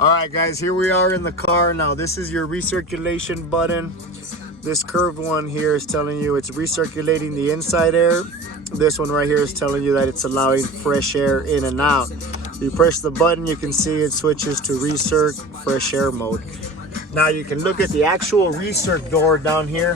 All right, guys, here we are in the car. Now, this is your recirculation button. This curved one here is telling you it's recirculating the inside air. This one right here is telling you that it's allowing fresh air in and out. You press the button, you can see it switches to Recirc fresh air mode. Now you can look at the actual Recirc door down here.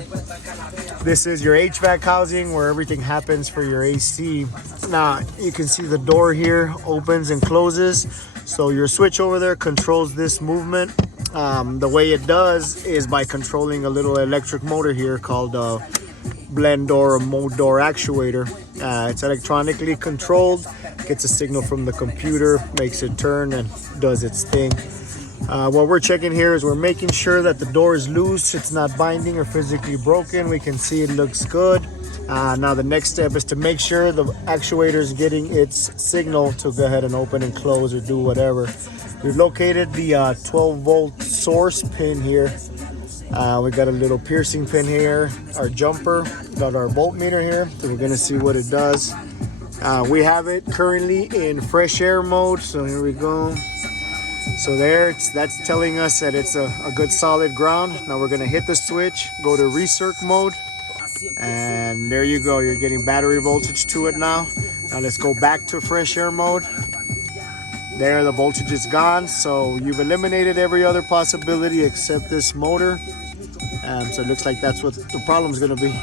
This is your HVAC housing where everything happens for your AC. Now you can see the door here opens and closes. So your switch over there controls this movement. The way it does is by controlling a little electric motor here called a blend door or mode door actuator. It's electronically controlled, gets a signal from the computer, makes it turn and does its thing. What we're checking here is we're making sure that the door is loose, it's not binding or physically broken. We can see it looks good. Now the next step is to make sure the actuator is getting its signal to go ahead and open and close or do whatever. We've located the 12-volt source pin here. We got a little piercing pin here, our jumper, got our voltmeter here, so we're gonna see what it does. We have it currently in fresh air mode, so here we go. So that's telling us that it's a good solid ground. Now we're gonna hit the switch, go to Recirc mode, and there you go, you're getting battery voltage to it now. Now let's go back to fresh air mode. There, the voltage is gone, so you've eliminated every other possibility except this motor. So it looks like that's what the problem is going to be.